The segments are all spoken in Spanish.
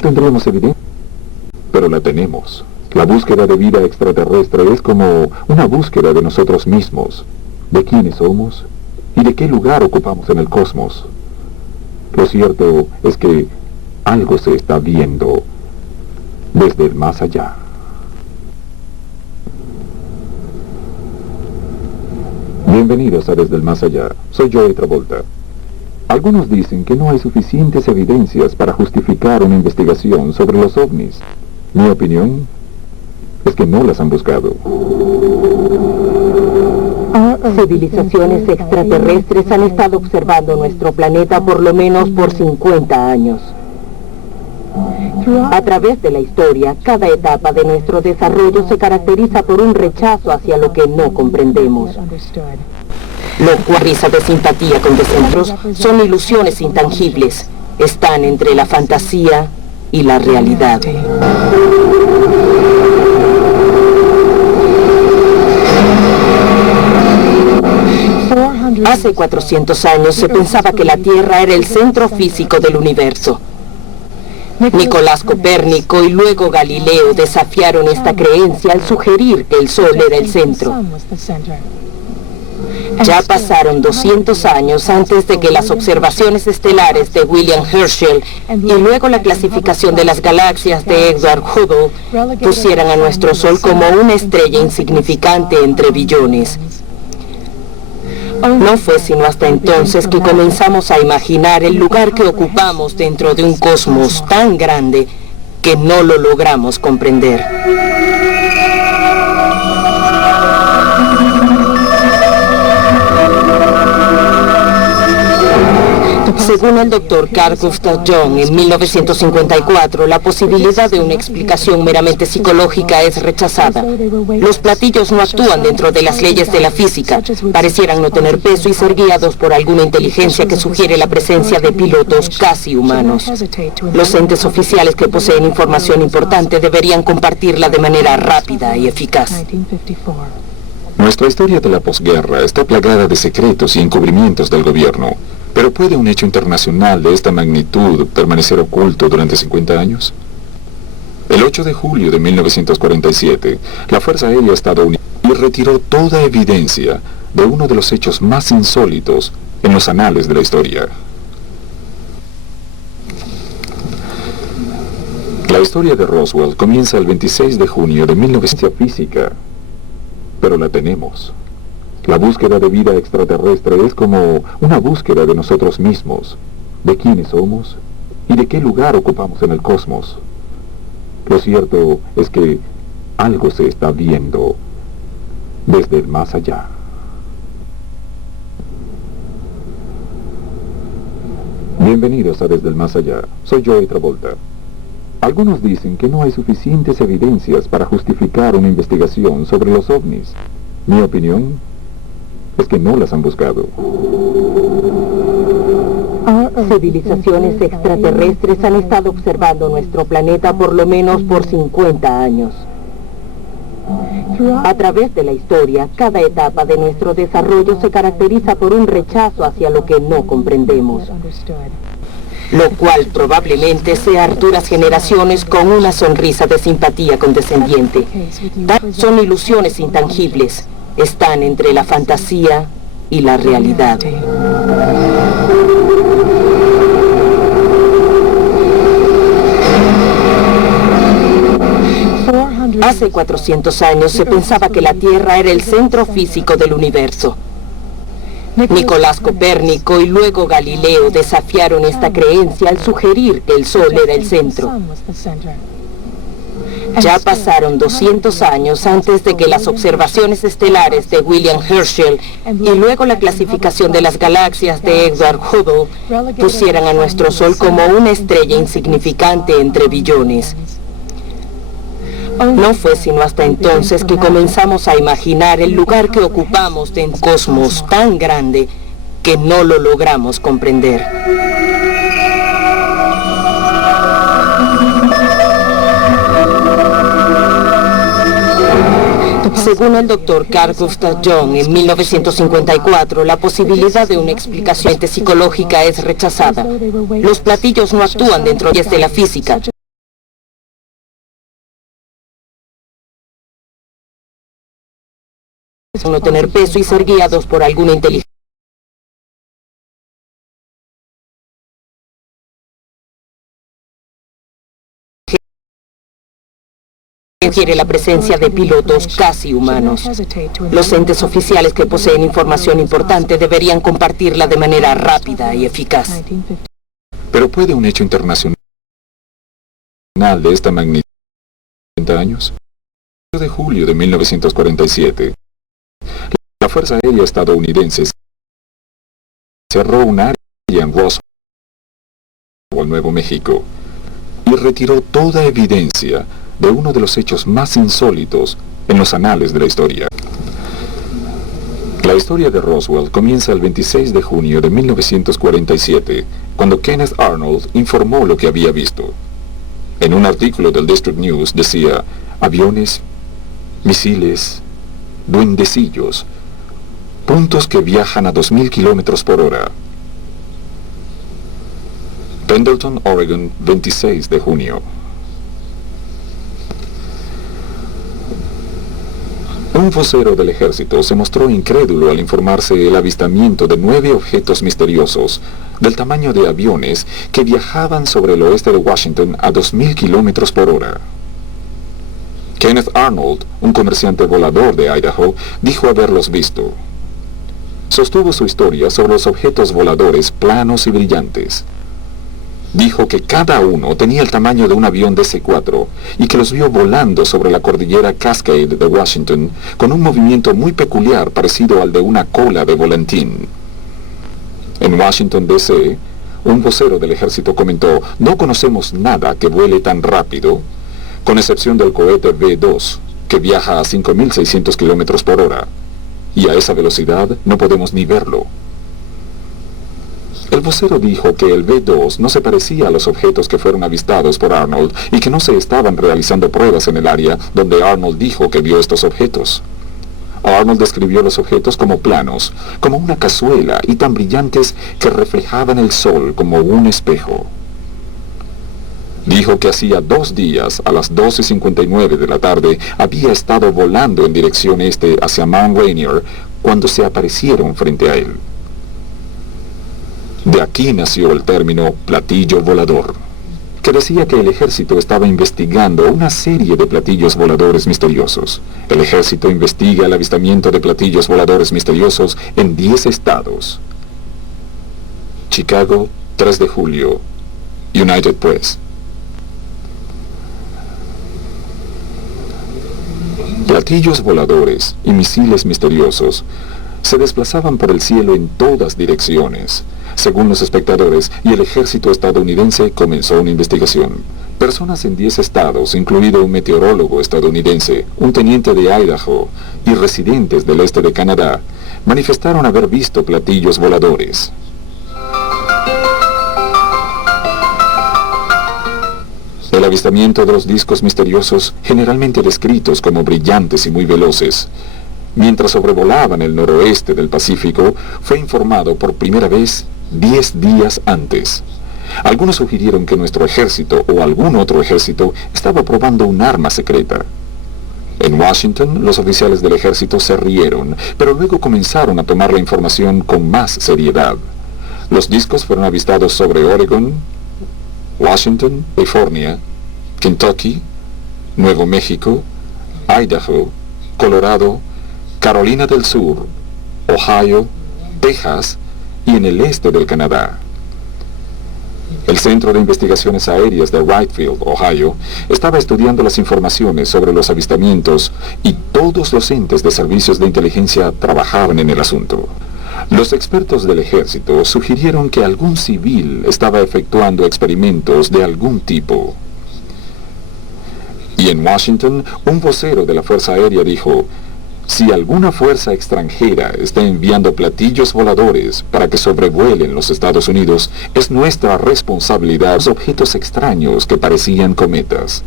Tendremos evidencia, pero la tenemos. La búsqueda de vida extraterrestre es como una búsqueda de nosotros mismos, de quiénes somos y de qué lugar ocupamos en el cosmos. Lo cierto es que algo se está viendo desde el más allá. Bienvenidos a Desde el Más Allá. Soy Joey Travolta. Algunos dicen que no hay suficientes evidencias para justificar una investigación sobre los ovnis. Mi opinión es que no las han buscado. Civilizaciones extraterrestres han estado observando nuestro planeta por lo menos por 50 años. A través de la historia, cada etapa de nuestro desarrollo se caracteriza por un rechazo hacia lo que no comprendemos. Lo cual risa de simpatía con descentros son ilusiones intangibles. Están entre la fantasía y la realidad. Hace 400 años se pensaba que la Tierra era el centro físico del universo. Nicolás Copérnico y luego Galileo desafiaron esta creencia al sugerir que el Sol era el centro. Ya pasaron 200 años antes de que las observaciones estelares de William Herschel y luego la clasificación de las galaxias de Edward Hubble pusieran a nuestro Sol como una estrella insignificante entre billones. No fue sino hasta entonces que comenzamos a imaginar el lugar que ocupamos dentro de un cosmos tan grande que no lo logramos comprender. Según el Dr. Carl Gustav Jung, en 1954, la posibilidad de una explicación meramente psicológica es rechazada. Los platillos no actúan dentro de las leyes de la física, parecieran no tener peso y ser guiados por alguna inteligencia que sugiere la presencia de pilotos casi humanos. Los entes oficiales que poseen información importante deberían compartirla de manera rápida y eficaz. Nuestra historia de la posguerra está plagada de secretos y encubrimientos del gobierno. ¿Pero puede un hecho internacional de esta magnitud permanecer oculto durante 50 años? El 8 de julio de 1947, la Fuerza Aérea estadounidense retiró toda evidencia de uno de los hechos más insólitos en los anales de la historia. La historia de Roswell comienza el 26 de junio de 1900 física, pero la tenemos. La búsqueda de vida extraterrestre es como una búsqueda de nosotros mismos, de quiénes somos y de qué lugar ocupamos en el cosmos. Lo cierto es que algo se está viendo desde el más allá. Bienvenidos a Desde el Más Allá. Soy Joey Travolta. Algunos dicen que no hay suficientes evidencias para justificar una investigación sobre los ovnis. Mi opinión es que no las han buscado. Civilizaciones extraterrestres han estado observando nuestro planeta por lo menos por 50 años. A través de la historia, cada etapa de nuestro desarrollo se caracteriza por un rechazo hacia lo que no comprendemos. Lo cual probablemente sea harturas generaciones con una sonrisa de simpatía condescendiente. Son ilusiones intangibles. Están entre la fantasía y la realidad. Hace 400 años se pensaba que la Tierra era el centro físico del universo. Nicolás Copérnico y luego Galileo desafiaron esta creencia al sugerir que el Sol era el centro. Ya pasaron 200 años antes de que las observaciones estelares de William Herschel y luego la clasificación de las galaxias de Edward Hubble pusieran a nuestro Sol como una estrella insignificante entre billones. No fue sino hasta entonces que comenzamos a imaginar el lugar que ocupamos en un cosmos tan grande que no lo logramos comprender. Según el Dr. Carl Gustav Jung, en 1954, la posibilidad de una explicación psicológica es rechazada. Los platillos no actúan dentro de la física, no tener peso y ser guiados por alguna inteligencia. Sugiere la presencia de pilotos casi humanos. Los entes oficiales que poseen información importante deberían compartirla de manera rápida y eficaz. Pero ¿puede un hecho internacional de esta magnitud 30 años? El 1 de julio de 1947, la Fuerza Aérea estadounidense cerró un área en Roswell, Nuevo México, y retiró toda evidencia de uno de los hechos más insólitos en los anales de la historia. La historia de Roswell comienza el 26 de junio de 1947, cuando Kenneth Arnold informó lo que había visto. En un artículo del District News decía: aviones, misiles, duendecillos, puntos que viajan a 2000 kilómetros por hora. Pendleton, Oregon, 26 de junio. Un vocero del ejército se mostró incrédulo al informarse el avistamiento de 9 objetos misteriosos del tamaño de aviones que viajaban sobre el oeste de Washington a 2000 kilómetros por hora. Kenneth Arnold, un comerciante volador de Idaho, dijo haberlos visto. Sostuvo su historia sobre los objetos voladores planos y brillantes. Dijo que cada uno tenía el tamaño de un avión DC-4 y que los vio volando sobre la cordillera Cascade de Washington con un movimiento muy peculiar parecido al de una cola de volantín. En Washington, D.C., un vocero del ejército comentó: no conocemos nada que vuele tan rápido, con excepción del cohete V-2, que viaja a 5.600 kilómetros por hora, y a esa velocidad no podemos ni verlo. El vocero dijo que el V-2 no se parecía a los objetos que fueron avistados por Arnold y que no se estaban realizando pruebas en el área donde Arnold dijo que vio estos objetos. Arnold describió los objetos como planos, como una cazuela y tan brillantes que reflejaban el sol como un espejo. Dijo que hacía 2 días, a las 12:59 de la tarde, había estado volando en dirección este hacia Mount Rainier cuando se aparecieron frente a él. De aquí nació el término platillo volador, que decía que el ejército estaba investigando una serie de platillos voladores misteriosos. El ejército investiga el avistamiento de platillos voladores misteriosos en 10 estados. Chicago, 3 de julio, United Press. Platillos voladores y misiles misteriosos se desplazaban por el cielo en todas direcciones, según los espectadores, y el ejército estadounidense comenzó una investigación. Personas en 10 estados, incluido un meteorólogo estadounidense, un teniente de Idaho y residentes del este de Canadá, manifestaron haber visto platillos voladores. El avistamiento de los discos misteriosos, generalmente descritos como brillantes y muy veloces, mientras sobrevolaban el noroeste del Pacífico, fue informado por primera vez 10 días antes. Algunos sugirieron que nuestro ejército o algún otro ejército estaba probando un arma secreta. En Washington, los oficiales del ejército se rieron, pero luego comenzaron a tomar la información con más seriedad. Los discos fueron avistados sobre Oregon, Washington, California, Kentucky, Nuevo México, Idaho, Colorado, Carolina del Sur, Ohio, Texas y en el este del Canadá. El Centro de Investigaciones Aéreas de Wrightfield, Ohio, estaba estudiando las informaciones sobre los avistamientos y todos los entes de servicios de inteligencia trabajaban en el asunto. Los expertos del ejército sugirieron que algún civil estaba efectuando experimentos de algún tipo. Y en Washington, un vocero de la Fuerza Aérea dijo: si alguna fuerza extranjera está enviando platillos voladores para que sobrevuelen los Estados Unidos, es nuestra responsabilidad los objetos extraños que parecían cometas.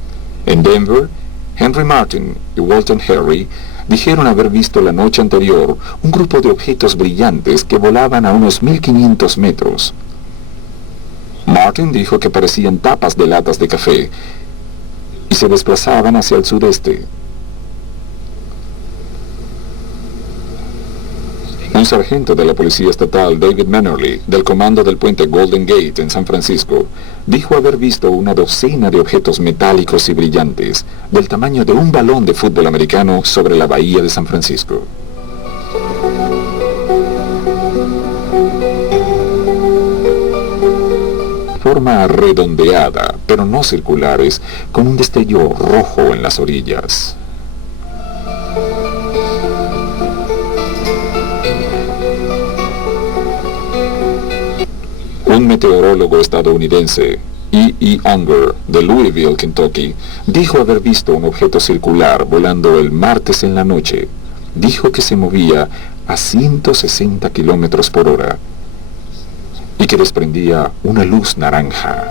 En Denver, Henry Martin y Walton Harry dijeron haber visto la noche anterior un grupo de objetos brillantes que volaban a unos 1500 metros. Martin dijo que parecían tapas de latas de café y se desplazaban hacia el sudeste. Un sargento de la Policía Estatal, David Mannerly, del comando del puente Golden Gate en San Francisco, dijo haber visto una docena de objetos metálicos y brillantes, del tamaño de un balón de fútbol americano sobre la bahía de San Francisco. Forma redondeada, pero no circulares, con un destello rojo en las orillas. Un meteorólogo estadounidense, E. Unger, de Louisville, Kentucky, dijo haber visto un objeto circular volando el martes en la noche. Dijo que se movía a 160 kilómetros por hora y que desprendía una luz naranja.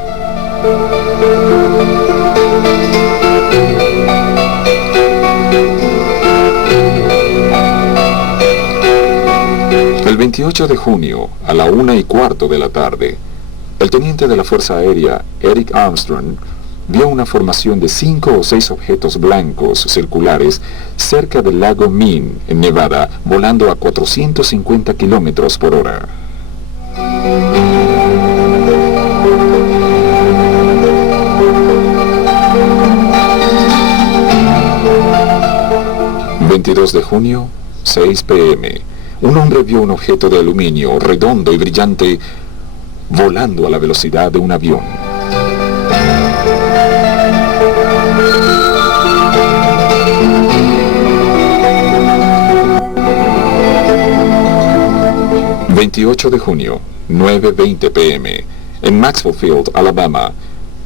El 28 de junio, a la 1:15 de la tarde, el teniente de la Fuerza Aérea, Eric Armstrong, vio una formación de 5 o 6 objetos blancos circulares cerca del lago Mean, en Nevada, volando a 450 kilómetros por hora. ...22 de junio, 6 p.m. Un hombre vio un objeto de aluminio redondo y brillante volando a la velocidad de un avión. ...28 de junio, 9:20 p.m. En Maxwell Field, Alabama,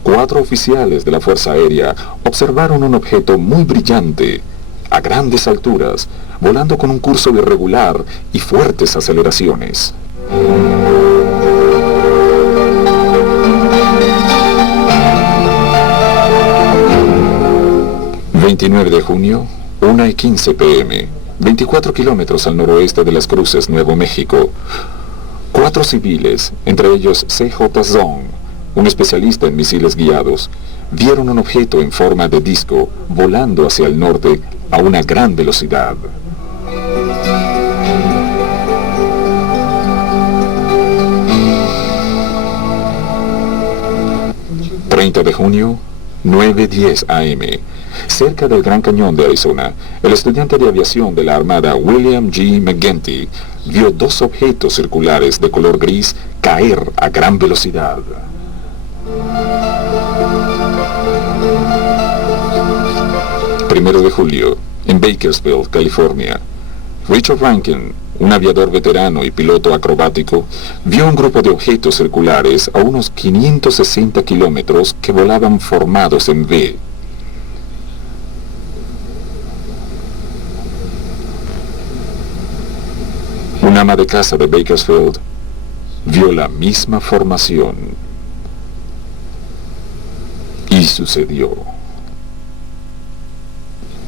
4 oficiales de la Fuerza Aérea observaron un objeto muy brillante, a grandes alturas, volando con un curso irregular y fuertes aceleraciones. ...29 de junio, 1:15 p.m. 24 kilómetros al noroeste de Las Cruces, Nuevo México. 4 civiles, entre ellos C.J. Zong, un especialista en misiles guiados, vieron un objeto en forma de disco volando hacia el norte a una gran velocidad. ...30 de junio, 9:10 a.m. Cerca del Gran Cañón de Arizona, el estudiante de aviación de la Armada William G. McGinty vio 2 objetos circulares de color gris caer a gran velocidad. Primero de julio, en Bakersfield, California, Richard Rankin, un aviador veterano y piloto acrobático, vio un grupo de objetos circulares a unos 560 kilómetros que volaban formados en V. Un ama de casa de Bakersfield vio la misma formación. Y sucedió.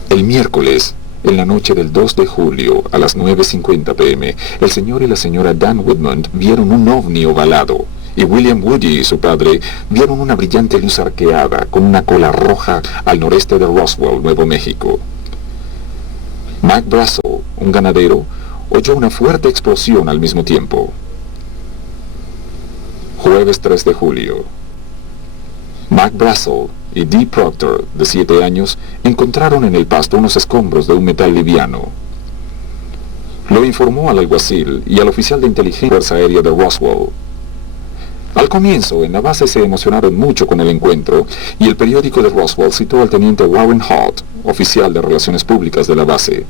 El miércoles, en la noche del 2 de julio, a las 9:50 p.m., el señor y la señora Dan Woodmond vieron un ovni ovalado, y William Woody y su padre vieron una brillante luz arqueada con una cola roja al noreste de Roswell, Nuevo México. Mac Brassel, un ganadero, oyó una fuerte explosión al mismo tiempo. Jueves 3 de julio. Mac Brassel y Dee Proctor, de 7 años, encontraron en el pasto unos escombros de un metal liviano. Lo informó al alguacil y al oficial de inteligencia de la Fuerza Aérea de Roswell. Al comienzo, en la base se emocionaron mucho con el encuentro, y el periódico de Roswell citó al teniente Warren Holt, oficial de Relaciones Públicas de la base.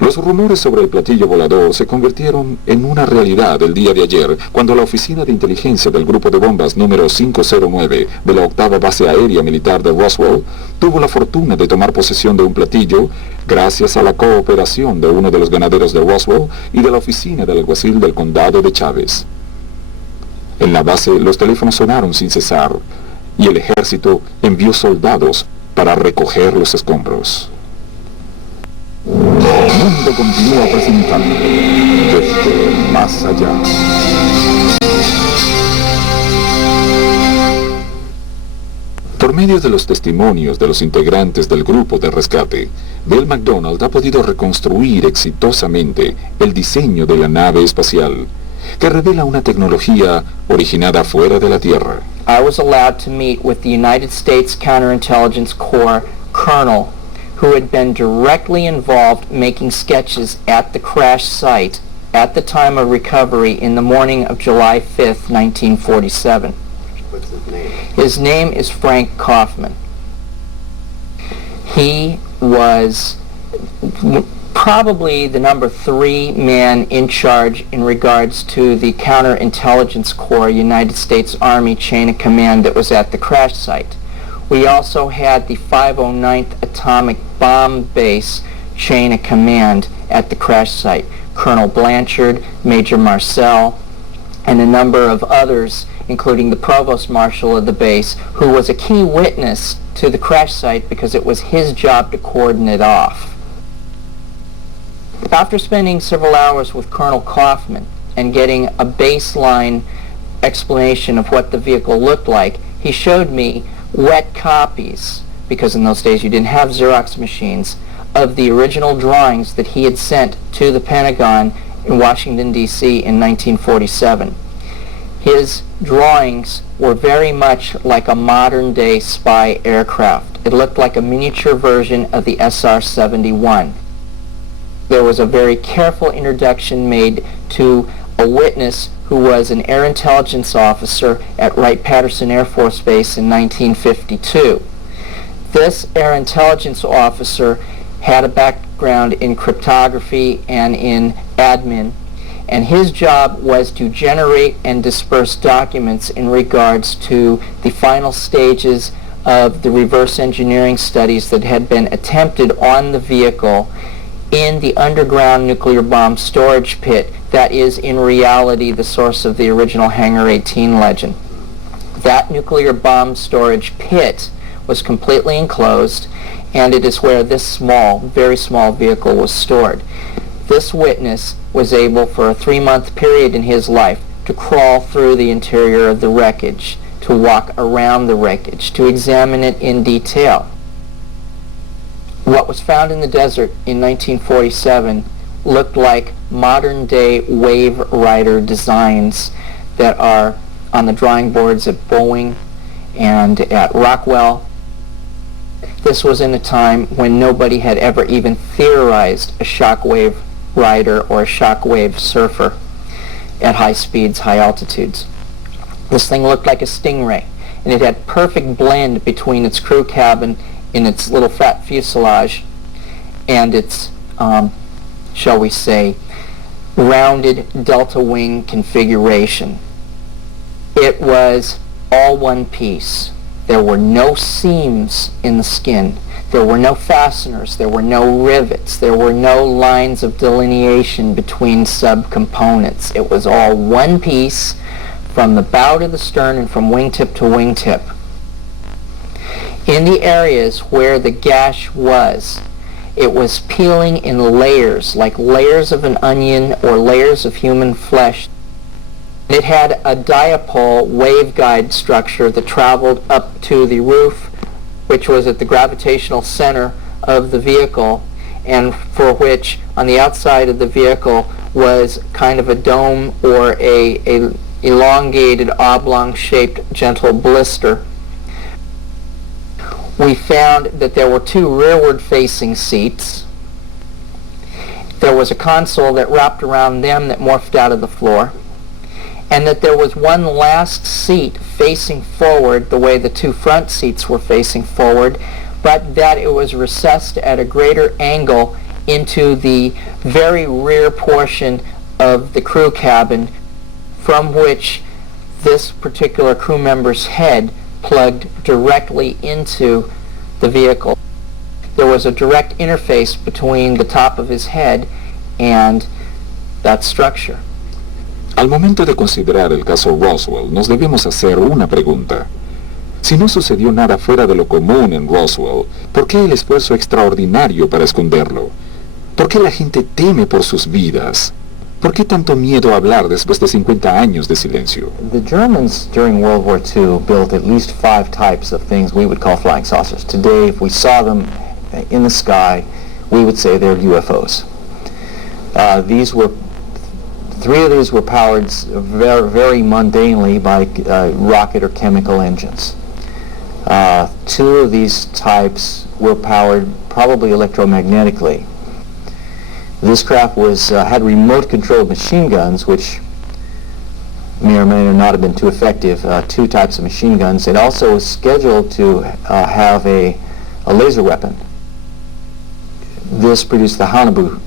Los rumores sobre el platillo volador se convirtieron en una realidad el día de ayer, cuando la Oficina de Inteligencia del Grupo de Bombas número 509 de la 8ª Base Aérea Militar de Roswell tuvo la fortuna de tomar posesión de un platillo gracias a la cooperación de uno de los ganaderos de Roswell y de la oficina del alguacil del condado de Chávez. En la base los teléfonos sonaron sin cesar y el ejército envió soldados para recoger los escombros. Mundo continúa presentando desde el más allá. Por medio de los testimonios de los integrantes del grupo de rescate, Bill McDonald ha podido reconstruir exitosamente el diseño de la nave espacial, que revela una tecnología originada fuera de la Tierra. I was allowed to meet with the United States Counterintelligence Corps colonel who had been directly involved making sketches at the crash site at the time of recovery in the morning of July 5th, 1947. What's his name? His name is Frank Kaufman. He was probably the number 3 man in charge in regards to the Counterintelligence Corps United States Army chain of command that was at the crash site. We also had the 509th Atomic Bomb Base chain of command at the crash site. Colonel Blanchard, Major Marcel, and a number of others, including the Provost Marshal of the base, who was a key witness to the crash site because it was his job to cordon it off. After spending several hours with Colonel Kaufman and getting a baseline explanation of what the vehicle looked like, he showed me wet copies, because in those days you didn't have Xerox machines, of the original drawings that he had sent to the Pentagon in Washington, D.C. in 1947. His drawings were very much like a modern-day spy aircraft. It looked like a miniature version of the SR-71. There was a very careful introduction made to a witness who was an air intelligence officer at Wright-Patterson Air Force Base in 1952. This air intelligence officer had a background in cryptography and in admin, and his job was to generate and disperse documents in regards to the final stages of the reverse engineering studies that had been attempted on the vehicle in the underground nuclear bomb storage pit that is in reality the source of the original Hangar 18 legend. That nuclear bomb storage pit was completely enclosed, and it is where this small, very small vehicle was stored. This witness was able for a 3-month period in his life to crawl through the interior of the wreckage, to walk around the wreckage, to examine it in detail. What was found in the desert in 1947 looked like modern-day wave rider designs that are on the drawing boards at Boeing and at Rockwell. This was in a time when nobody had ever even theorized a shockwave rider or a shockwave surfer at high speeds, high altitudes. This thing looked like a Stingray, and it had perfect blend between its crew cabin in its little fat fuselage and its, shall we say, rounded delta wing configuration. It was all one piece. There were no seams in the skin. There were no fasteners. There were no rivets. There were no lines of delineation between subcomponents. It was all one piece from the bow to the stern and from wingtip to wingtip. In the areas where the gash was, it was peeling in layers, like layers of an onion or layers of human flesh. It had a dipole waveguide structure that traveled up to the roof, which was at the gravitational center of the vehicle, and for which on the outside of the vehicle was kind of a dome or a elongated oblong-shaped gentle blister. We found that there were 2 rearward-facing seats. There was a console that wrapped around them that morphed out of the floor, and that there was one last seat facing forward the way the 2 front seats were facing forward, but that it was recessed at a greater angle into the very rear portion of the crew cabin, from which this particular crew member's head plugged directly into the vehicle. There was a direct interface between the top of his head and that structure. Al momento de considerar el caso Roswell, nos debemos hacer una pregunta. Si no sucedió nada fuera de lo común en Roswell, ¿por qué el esfuerzo extraordinario para esconderlo? ¿Por qué la gente teme por sus vidas? ¿Por qué tanto miedo a hablar después de 50 años de silencio? The Germans during World War II built at least 5 types of things we would call flying saucers. Today, if we saw them in the sky, we would say they're UFOs. 3 of these were powered very, very mundanely by rocket or chemical engines. 2 of these types were powered probably electromagnetically. This craft had remote-controlled machine guns, which may or may not have been too effective. 2 types of machine guns. It also was scheduled to have a laser weapon. This produced the Haunebu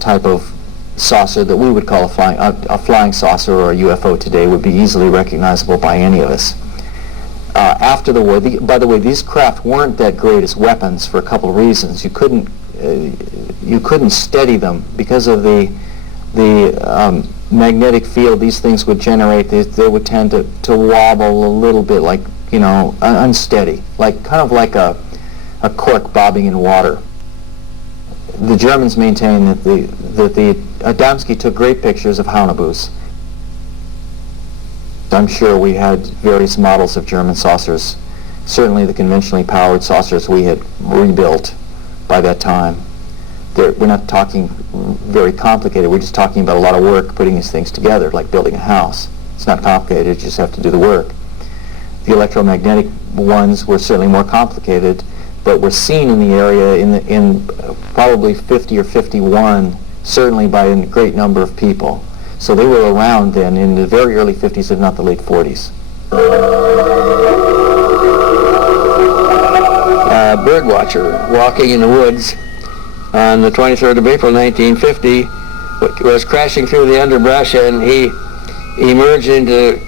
type of saucer that we would call a flying saucer, or a UFO today, would be easily recognizable by any of us. After the war, by the way, these craft weren't that great as weapons for a couple of reasons. You couldn't steady them because of the magnetic field these things would generate. They would tend to wobble a little bit, like, unsteady, kind of like a cork bobbing in water. The Germans maintain that Adamski took great pictures of Haunebus. I'm sure we had various models of German saucers. Certainly the conventionally powered saucers we had rebuilt by that time. We're not talking very complicated. We're just talking about a lot of work putting these things together, like building a house. It's not complicated. You just have to do the work. The electromagnetic ones were certainly more complicated, but were seen in the area in probably 50 or 51, certainly by a great number of people. So they were around then in the very early 50s, if not the late 40s. A bird watcher walking in the woods on the 23rd of April 1950 was crashing through the underbrush, and he emerged into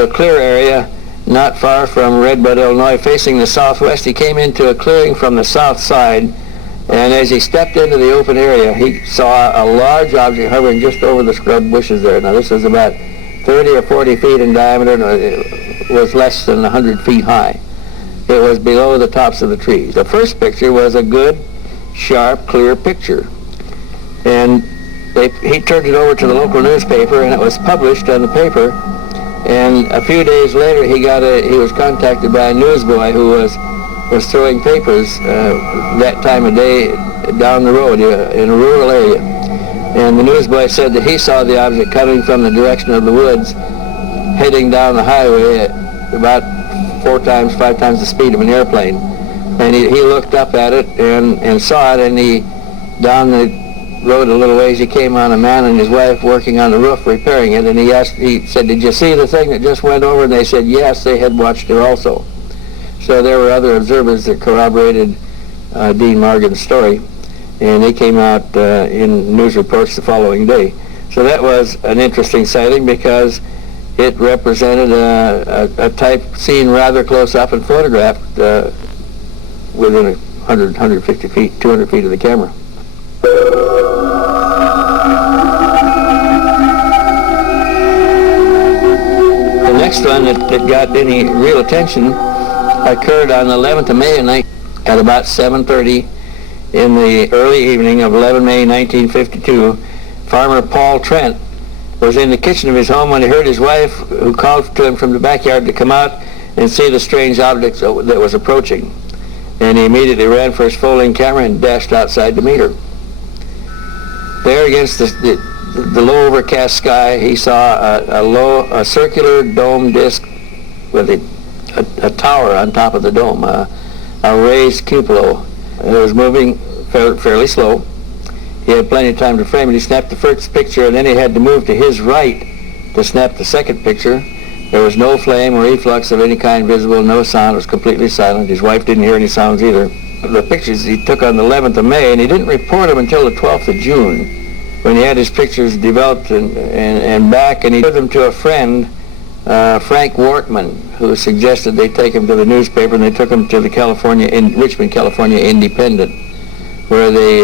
a clear area not far from Redbud, Illinois, facing the southwest. He came into a clearing from the south side, and as he stepped into the open area, he saw a large object hovering just over the scrub bushes there. Now, this was about 30 or 40 feet in diameter, and it was less than 100 feet high. It was below the tops of the trees. The first picture was a good, sharp, clear picture. And he turned it over to the local newspaper, and it was published on the paper. And a few days later, he was contacted by a newsboy who was throwing papers that time of day down the road in a rural area. And the newsboy said that he saw the object coming from the direction of the woods, heading down the highway at about 5 times the speed of an airplane. And he looked up at it and saw it, and down the road a little ways, he came on a man and his wife working on the roof repairing it, and he said, "Did you see the thing that just went over?" And they said yes, they had watched it also. So there were other observers that corroborated Dean Morgan's story, and they came out in news reports the following day. So that was an interesting sighting because it represented a type seen rather close up and photographed within 100, 150 feet, 200 feet of the camera. The next one that got any real attention occurred on the 11th of May at about 7:30 in the early evening of 11 May 1952. Farmer Paul Trent was in the kitchen of his home when he heard his wife, who called to him from the backyard to come out and see the strange object that was approaching. And he immediately ran for his folding camera and dashed outside to meet her. There against the low overcast sky, he saw a circular dome disc with a tower on top of the dome, a raised cupola. It was moving fairly slow. He had plenty of time to frame it. He snapped the first picture, and then he had to move to his right to snap the second picture. There was no flame or efflux of any kind visible, no sound. It was completely silent. His wife didn't hear any sounds either. The pictures he took on the 11th of May, and he didn't report them until the 12th of June, when he had his pictures developed and back, and he gave them to a friend, Frank Wortman, who suggested they take him to the newspaper, and they took him to the Richmond, California Independent, where they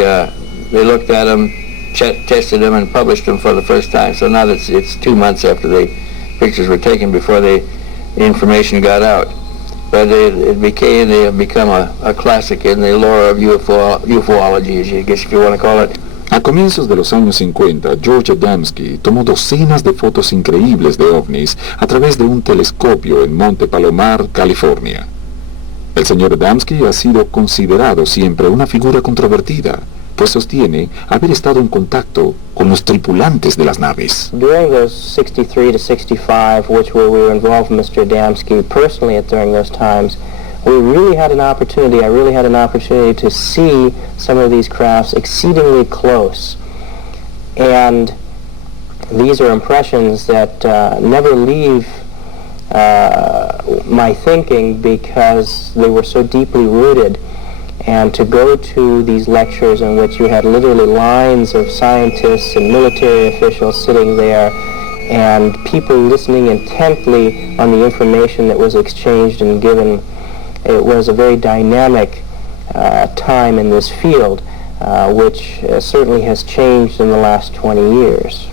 looked at him, tested them, and published them for the first time. So now that it's 2 months after the pictures were taken before the information got out. But they have become a classic in the lore of UFOology, I guess if you want to call it. A comienzos de los años 50, George Adamski tomó docenas de fotos increíbles de ovnis a través de un telescopio en Monte Palomar, California. El señor Adamski ha sido considerado siempre una figura controvertida, pues sostiene haber estado en contacto con los tripulantes de las naves. During those 63 to 65, which we were involved with Mr. Adamski personally during those times, I really had an opportunity to see some of these crafts exceedingly close. And these are impressions that never leave my thinking because they were so deeply rooted. And to go to these lectures in which you had literally lines of scientists and military officials sitting there and people listening intently on the information that was exchanged and given, it was a very dynamic time in this field, which certainly has changed in the last 20 years.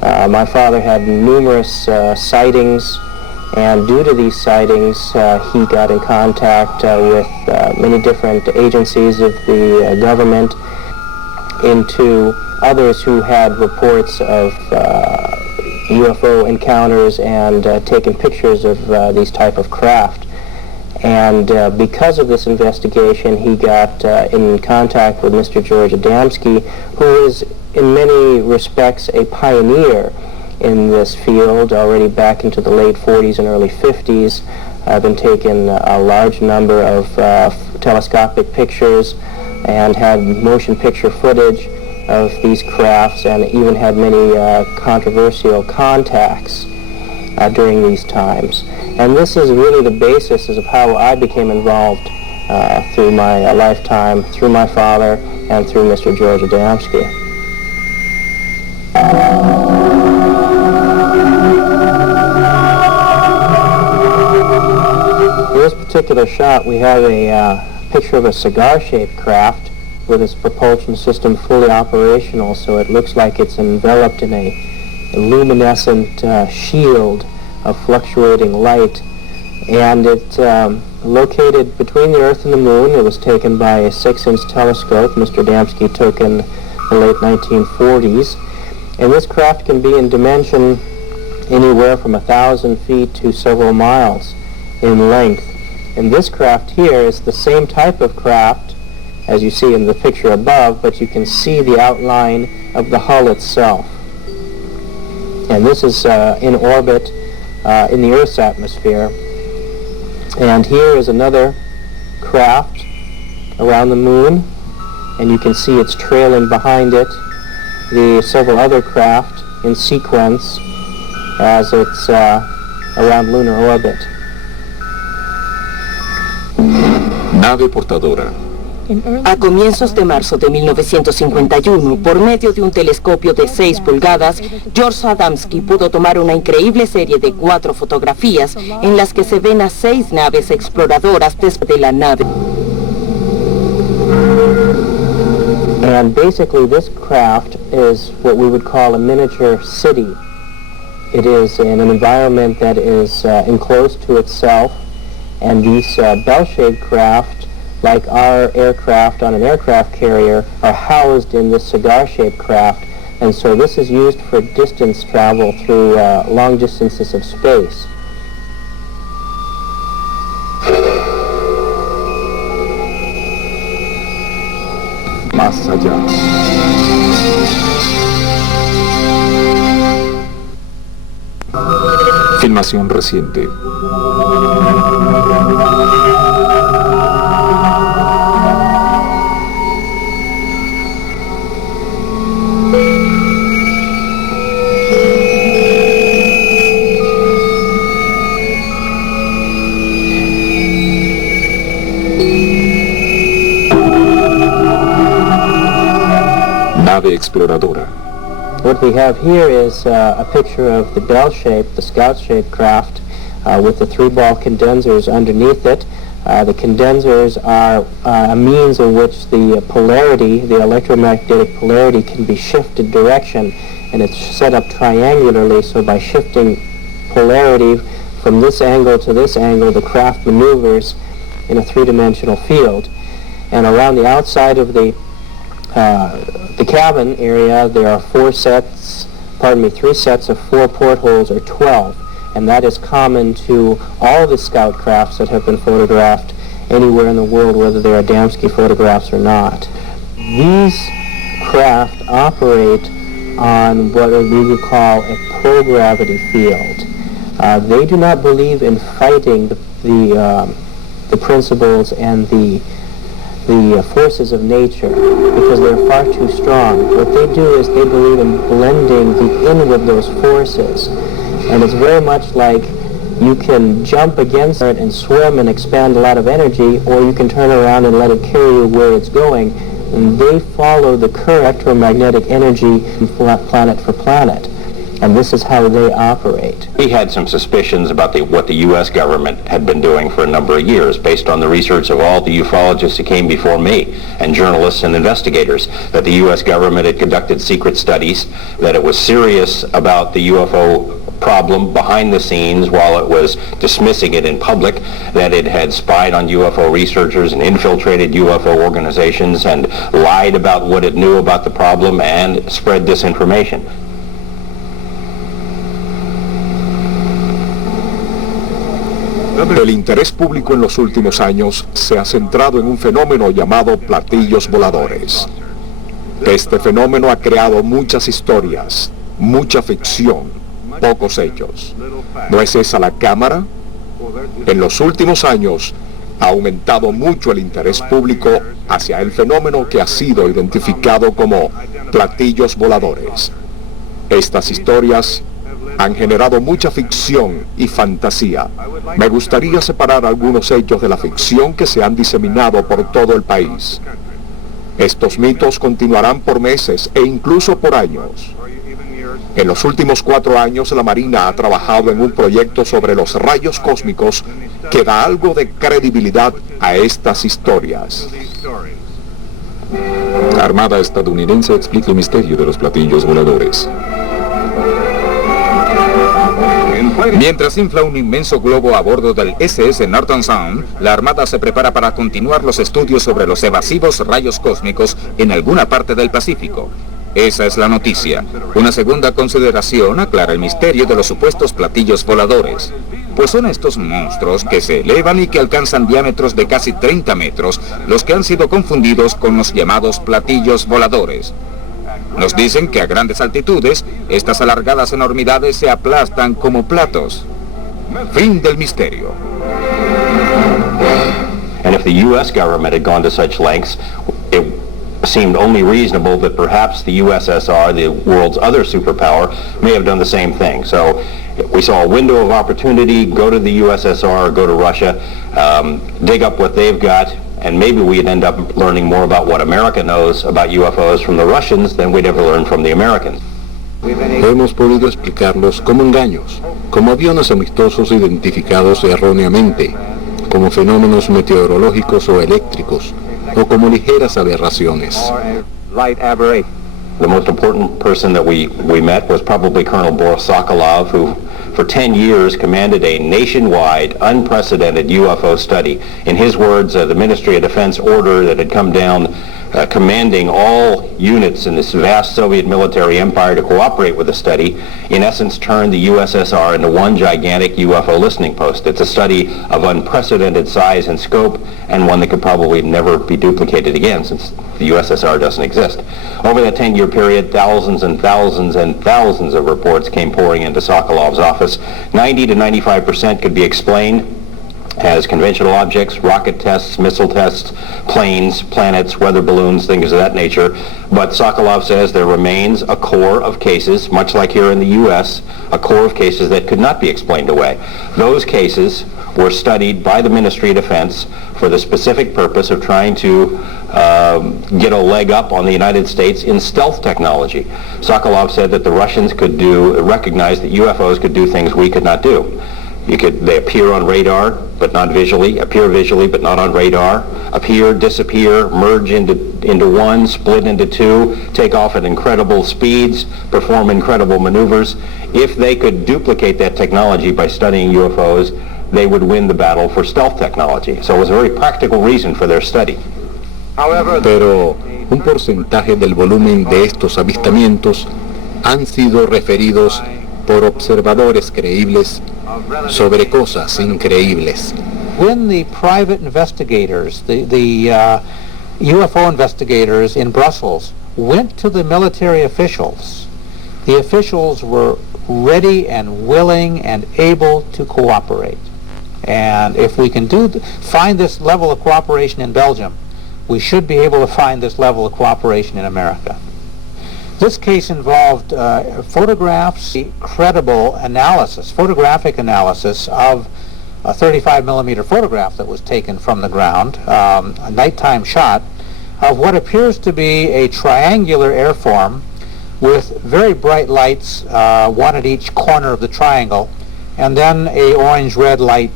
My father had numerous sightings, and due to these sightings, he got in contact with many different agencies of the government, into others who had reports of UFO encounters and taken pictures of these type of craft. And because of this investigation, he got in contact with Mr. George Adamski, who is in many respects a pioneer in this field, already back into the late 40s and early 50s. I've been taking a large number of telescopic pictures and had motion picture footage of these crafts, and even had many controversial contacts during these times. And this is really the basis of how I became involved through my lifetime, through my father, and through Mr. George Adamski. In this particular shot, we have a picture of a cigar-shaped craft with its propulsion system fully operational, so it looks like it's enveloped in a luminescent shield of fluctuating light. And it's located between the Earth and the Moon. It was taken by a 6-inch telescope Mr. Adamski took in the late 1940s. And this craft can be in dimension anywhere from 1,000 feet to several miles in length. And this craft here is the same type of craft as you see in the picture above, but you can see the outline of the hull itself. And this is in orbit in the Earth's atmosphere. And here is another craft around the Moon, and you can see it's trailing behind it the several other craft in sequence as it's around lunar orbit. Nave portadora. A comienzos de marzo de 1951, por medio de un telescopio de 6 pulgadas, George Adamski pudo tomar una increíble serie de 4 fotografías en las que se ven a 6 naves exploradoras desde la nave. And basically this craft is what we would call a miniature city. It is in an environment that is enclosed to itself, and these bell-shaped craft, like our aircraft on an aircraft carrier, are housed in this cigar-shaped craft, and so this is used for distance travel through long distances of space. Más allá. Filmación reciente. Nave exploradora. What we have here is a picture of the bell-shaped, the scout-shaped craft with the 3-ball condensers underneath it. The condensers are a means in which the polarity, the electromagnetic polarity, can be shifted direction, and it's set up triangularly, so by shifting polarity from this angle to this angle, the craft maneuvers in a 3-dimensional field. And around the outside of the the cabin area, there are three sets of 4 portholes, or 12, and that is common to all the scout crafts that have been photographed anywhere in the world, whether they are Adamski photographs or not. These craft operate on what we would call a pro-gravity field. They do not believe in fighting the principles and the forces of nature because they're far too strong. What they do is they believe in blending the in with those forces. And it's very much like you can jump against it and swim and expand a lot of energy, or you can turn around and let it carry you where it's going. And they follow the current electromagnetic energy planet for planet. And this is how they operate. We had some suspicions about what the U.S. government had been doing for a number of years, based on the research of all the ufologists who came before me, and journalists and investigators, that the U.S. government had conducted secret studies, that it was serious about the UFO problem behind the scenes while it was dismissing it in public, that it had spied on UFO researchers and infiltrated UFO organizations and lied about what it knew about the problem and spread disinformation. El interés público en los últimos años se ha centrado en un fenómeno llamado platillos voladores. Este fenómeno ha creado muchas historias, mucha ficción, pocos hechos. ¿No es esa la cámara? En los últimos años ha aumentado mucho el interés público hacia el fenómeno que ha sido identificado como platillos voladores. Estas historias han generado mucha ficción y fantasía. Me gustaría separar algunos hechos de la ficción que se han diseminado por todo el país. Estos mitos continuarán por meses e incluso por años. En los últimos 4 años, la Marina ha trabajado en un proyecto sobre los rayos cósmicos que da algo de credibilidad a estas historias. La Armada estadounidense explica el misterio de los platillos voladores. Mientras infla un inmenso globo a bordo del SS Norton Sound, la Armada se prepara para continuar los estudios sobre los evasivos rayos cósmicos en alguna parte del Pacífico. Esa es la noticia. Una segunda consideración aclara el misterio de los supuestos platillos voladores, pues son estos monstruos que se elevan y que alcanzan diámetros de casi 30 metros los que han sido confundidos con los llamados platillos voladores. Nos dicen que a grandes altitudes, estas alargadas enormidades se aplastan como platos. Fin del misterio. And if the U.S. government had gone to such lengths, it seemed only reasonable that perhaps the USSR, the world's other superpower, may have done the same thing. So we saw a window of opportunity, go to the USSR, go to Russia, dig up what they've got, and maybe we'd end up learning more about what America knows about UFOs from the Russians than we'd ever learn from the Americans. Hemos podido explicarlos como engaños, como aviones amistosos identificados erróneamente, como fenómenos meteorológicos o eléctricos, o como ligeras aberraciones. The most important person that we met was probably Colonel Boris Sokolov, who for 10 years commanded a nationwide, unprecedented UFO study. In his words, the Ministry of Defense order that had come down commanding all units in this vast Soviet military empire to cooperate with the study, in essence turned the USSR into one gigantic UFO listening post. It's a study of unprecedented size and scope, and one that could probably never be duplicated again since the USSR doesn't exist. Over that 10-year period, thousands and thousands and thousands of reports came pouring into Sokolov's office. 90 to 95% could be explained as conventional objects, rocket tests, missile tests, planes, planets, weather balloons, things of that nature. But Sokolov says there remains a core of cases, much like here in the U.S., a core of cases that could not be explained away. Those cases were studied by the Ministry of Defense for the specific purpose of trying to get a leg up on the United States in stealth technology. Sokolov said that the Russians could recognize that UFOs could do things we could not do. They appear on radar, but not visually, appear visually, but not on radar, appear, disappear, merge into one, split into two, take off at incredible speeds, perform incredible maneuvers. If they could duplicate that technology by studying UFOs, they would win the battle for stealth technology. So it was a very practical reason for their study. Pero Un porcentaje del volumen de estos avistamientos han sido referidos por observadores creíbles sobre cosas increíbles. When the private investigators, the UFO investigators in Brussels, went to the military officials, the officials were ready and willing and able to cooperate. And if we can find this level of cooperation in Belgium, we should be able to find this level of cooperation in America. This case involved photographs, credible analysis, photographic analysis of a 35 millimeter photograph that was taken from the ground, a nighttime shot of what appears to be a triangular airform with very bright lights, one at each corner of the triangle, and then a orange-red light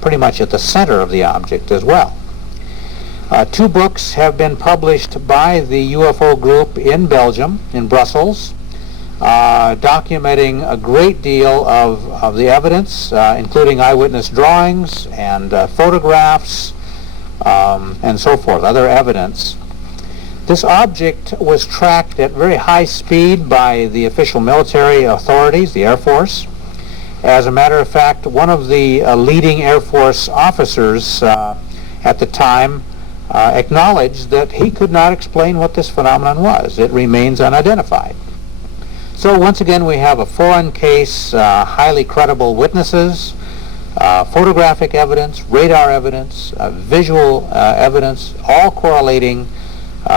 pretty much at the center of the object as well. 2 books have been published by the UFO group in Belgium, in Brussels, documenting a great deal of the evidence, including eyewitness drawings and photographs and so forth, other evidence. This object was tracked at very high speed by the official military authorities, the Air Force. As a matter of fact, one of the leading Air Force officers at the time acknowledged that he could not explain what this phenomenon was. It remains unidentified. So once again, we have a foreign case, highly credible witnesses, photographic evidence, radar evidence, visual evidence, all correlating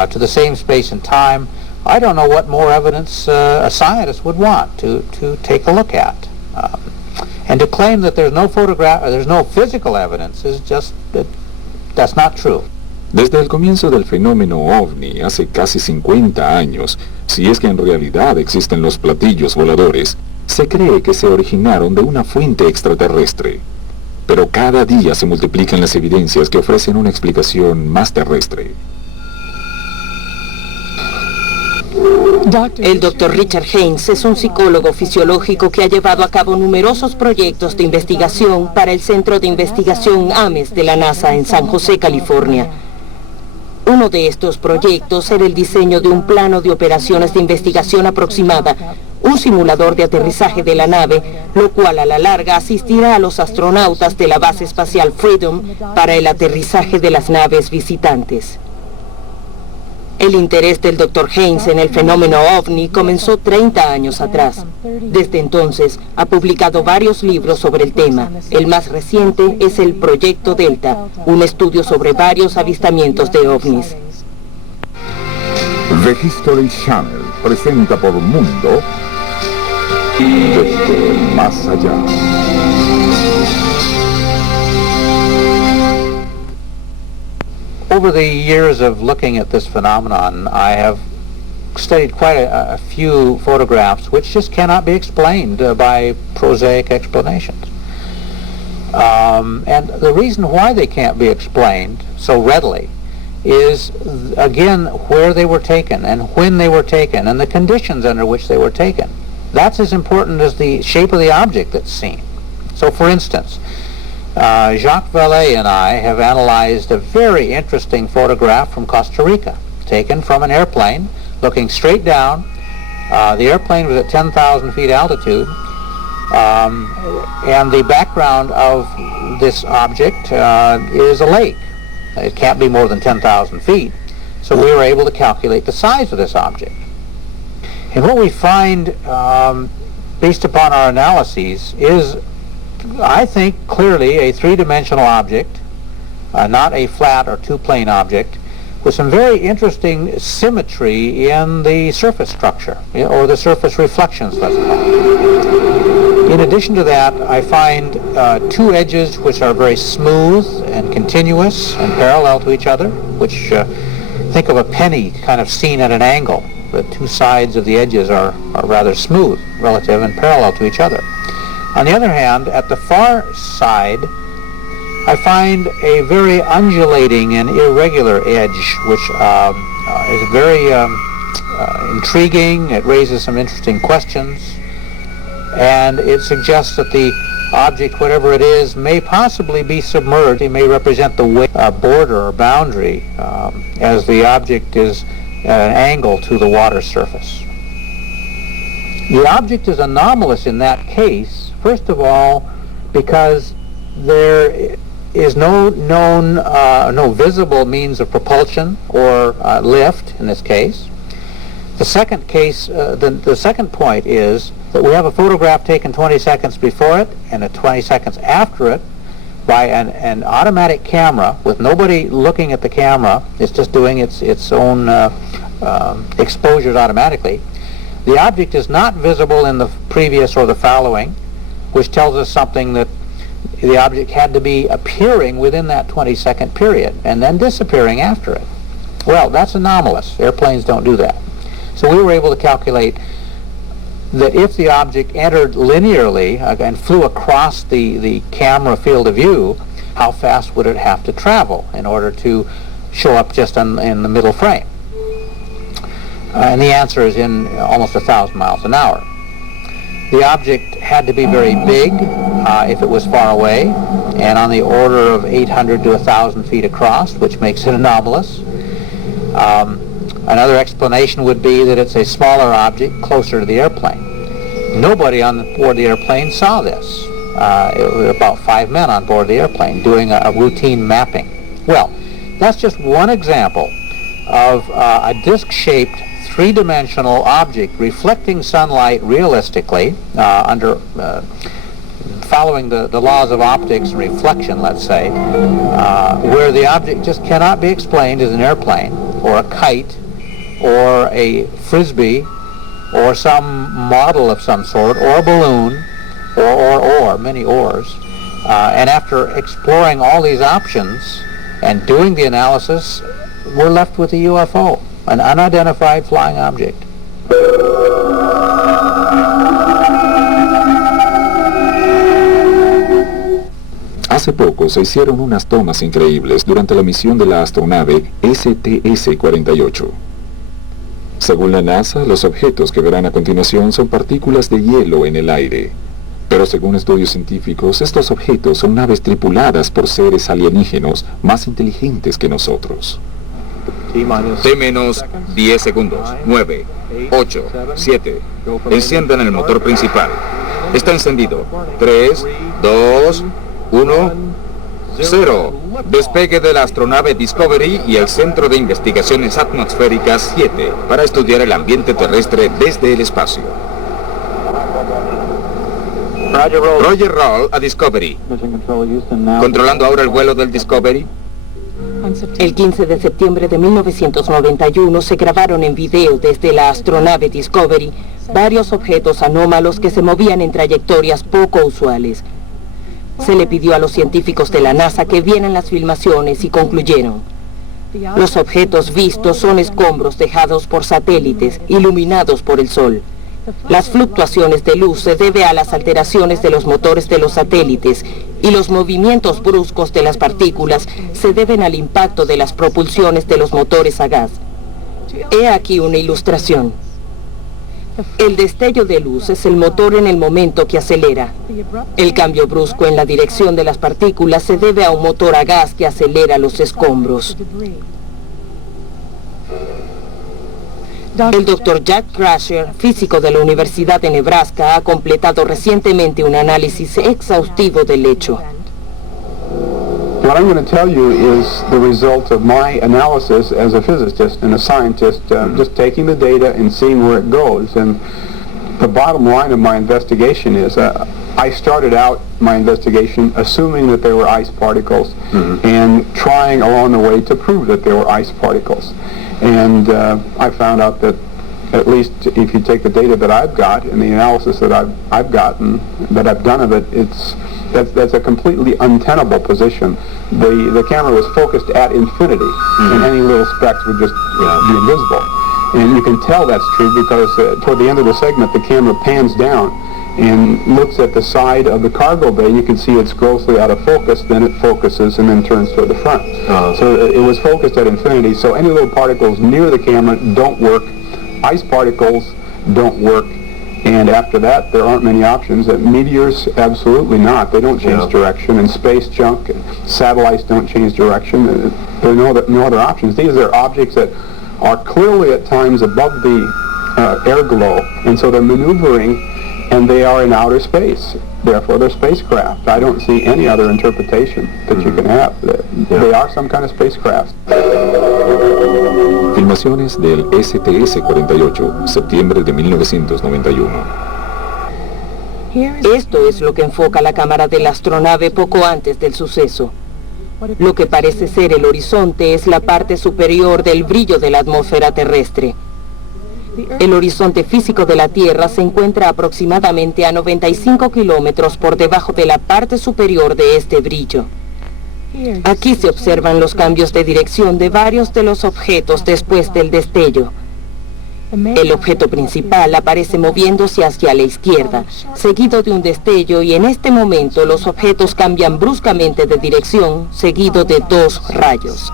to the same space and time. I don't know what more evidence a scientist would want to take a look at. And to claim that there's no physical evidence is just, that's not true. Desde el comienzo del fenómeno OVNI, hace casi 50 años, si es que en realidad existen los platillos voladores, se cree que se originaron de una fuente extraterrestre. Pero cada día se multiplican las evidencias que ofrecen una explicación más terrestre. El Dr. Richard Haynes es un psicólogo fisiológico que ha llevado a cabo numerosos proyectos de investigación para el Centro de Investigación Ames de la NASA en San José, California. Uno de estos proyectos era el diseño de un plano de operaciones de investigación aproximada, un simulador de aterrizaje de la nave, lo cual a la larga asistirá a los astronautas de la base espacial Freedom para el aterrizaje de las naves visitantes. El interés del Dr. Haynes en el fenómeno OVNI comenzó 30 años atrás. Desde entonces, ha publicado varios libros sobre el tema. El más reciente es el Proyecto Delta, un estudio sobre varios avistamientos de OVNIs. The History Channel presenta por Mundo desde el más allá. Over the years of looking at this phenomenon, I have studied quite a few photographs which just cannot be explained by prosaic explanations. And the reason why they can't be explained so readily is, again, where they were taken and when they were taken and the conditions under which they were taken. That's as important as the shape of the object that's seen. So, for instance, Jacques Vallée and I have analyzed a very interesting photograph from Costa Rica, taken from an airplane, looking straight down. The airplane was at 10,000 feet altitude, and the background of this object is a lake. It can't be more than 10,000 feet, so we were able to calculate the size of this object. And what we find, based upon our analyses, is, I think, clearly a three-dimensional object, not a flat or two-plane object, with some very interesting symmetry in the surface structure, or the surface reflections, let's call it. In addition to that, I find 2 edges which are very smooth and continuous and parallel to each other, which think of a penny kind of seen at an angle. The 2 sides of the edges are rather smooth, relative, and parallel to each other. On the other hand, at the far side, I find a very undulating and irregular edge, which is very intriguing. It raises some interesting questions, and it suggests that the object, whatever it is, may possibly be submerged. It may represent the border or boundary, as the object is at an angle to the water surface. The object is anomalous in that case, first of all, because there is no known, no visible means of propulsion or lift in this case. The second case, the second point is that we have a photograph taken 20 seconds before it and 20 seconds after it by an automatic camera with nobody looking at the camera. It's just doing its own exposures automatically. The object is not visible in the previous or the following, which tells us something that the object had to be appearing within that 20-second period and then disappearing after it. Well, that's anomalous. Airplanes don't do that. So we were able to calculate that if the object entered linearly and flew across the camera field of view, how fast would it have to travel in order to show up just in the middle frame? And the answer is in almost 1,000 miles an hour. The object had to be very big if it was far away, and on the order of 800 to 1,000 feet across, which makes it anomalous. Another explanation would be that it's a smaller object closer to the airplane. Nobody on board the airplane saw this. It was about 5 men on board the airplane doing a routine mapping. Well, that's just one example of a disc-shaped three-dimensional object reflecting sunlight realistically under following the laws of optics and reflection, let's say, where the object just cannot be explained as an airplane or a kite or a frisbee or some model of some sort or a balloon or many oars. And after exploring all these options and doing the analysis, we're left with a UFO, an unidentified flying object. Hace poco se hicieron unas tomas increíbles durante la misión de la astronave STS-48. Según la NASA, los objetos que verán a continuación son partículas de hielo en el aire. Pero según estudios científicos, estos objetos son naves tripuladas por seres alienígenos más inteligentes que nosotros. T-10 segundos. 9, 8, 7. Enciendan el motor principal. Está encendido. 3, 2, 1, 0. Despegue de la astronave Discovery y el Centro de Investigaciones Atmosféricas 7 para estudiar el ambiente terrestre desde el espacio. Roger roll a Discovery. Controlando ahora el vuelo del Discovery. El 15 de septiembre de 1991 se grabaron en video desde la astronave Discovery varios objetos anómalos que se movían en trayectorias poco usuales. Se le pidió a los científicos de la NASA que vieran las filmaciones y concluyeron: los objetos vistos son escombros dejados por satélites iluminados por el Sol. Las fluctuaciones de luz se deben a las alteraciones de los motores de los satélites y los movimientos bruscos de las partículas se deben al impacto de las propulsiones de los motores a gas. He aquí una ilustración. El destello de luz es el motor en el momento que acelera. El cambio brusco en la dirección de las partículas se debe a un motor a gas que acelera los escombros. El Dr. Jack Crasher, físico de la Universidad de Nebraska, ha completado recientemente un análisis exhaustivo del hecho. What I'm going to tell you is the result of my analysis as a physicist and a scientist, just taking the data and seeing where it goes. And the bottom line of my investigation is I started out my investigation assuming that there were ice particles and trying along the way to prove that there were ice particles. And I found out that at least if you take the data that I've got and the analysis that I've gotten, that I've done of it, that's a completely untenable position. The camera was focused at infinity, and any little specks would just be invisible. And you can tell that's true because toward the end of the segment, the camera pans down and looks at the side of the cargo bay. You can see it's grossly out of focus, then it focuses and then turns toward the front. So it was focused at infinity, so any little particles near the camera don't work. Ice particles don't work. And after that, there aren't many options. Meteors, absolutely not. They don't change direction. And space junk, satellites don't change direction. There are no other options. These are objects that are clearly at times above the air glow, and so they're maneuvering, and they are in outer space. Therefore, they're spacecraft. I don't see any other interpretation that you can have. They are some kind of spacecraft. Filmaciones del STS-48, septiembre de 1991. Esto es lo que enfoca la cámara de la astronave poco antes del suceso. Lo que parece ser el horizonte es la parte superior del brillo de la atmósfera terrestre. El horizonte físico de la Tierra se encuentra aproximadamente a 95 kilómetros por debajo de la parte superior de este brillo. Aquí se observan los cambios de dirección de varios de los objetos después del destello. El objeto principal aparece moviéndose hacia la izquierda, seguido de un destello, y en este momento los objetos cambian bruscamente de dirección, seguido de dos rayos.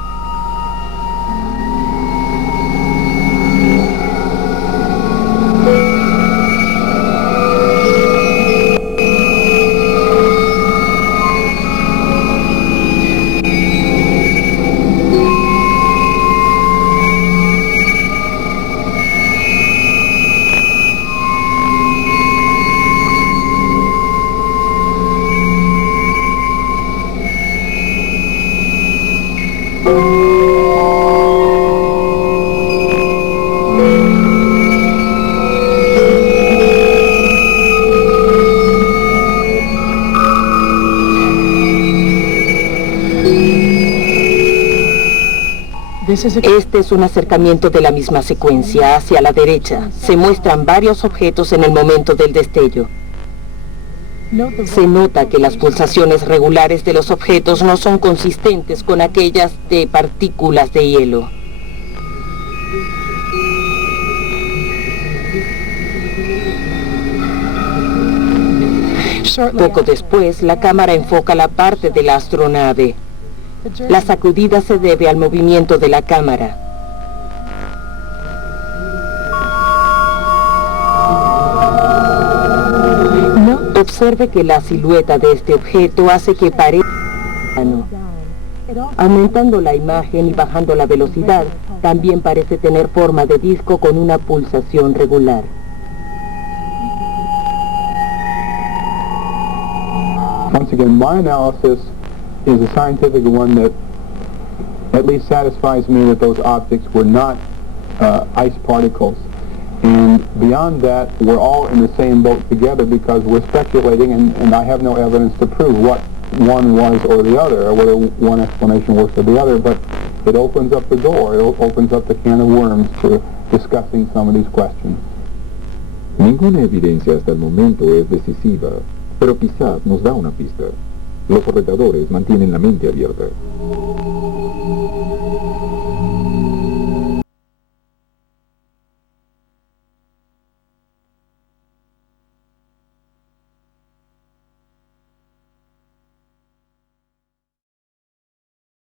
Este es un acercamiento de la misma secuencia. Hacia la derecha se muestran varios objetos en el momento del destello. Se nota que las pulsaciones regulares de los objetos no son consistentes con aquellas de partículas de hielo. Poco después, la cámara enfoca la parte de la astronave. La sacudida se debe al movimiento de la cámara. Observe que la silueta de este objeto hace que parezca plano. Aumentando la imagen y bajando la velocidad, también parece tener forma de disco con una pulsación regular. Once again, my analysis is a scientific one that at least satisfies me that those objects were not ice particles. And beyond that, we're all in the same boat together because we're speculating, and I have no evidence to prove what one was or the other, or whether one explanation works or the other, but it opens up the door, it opens up the can of worms to discussing some of these questions. Ninguna evidencia hasta el momento es decisiva, pero quizás nos da una pista. Los orbitadores mantienen la mente abierta.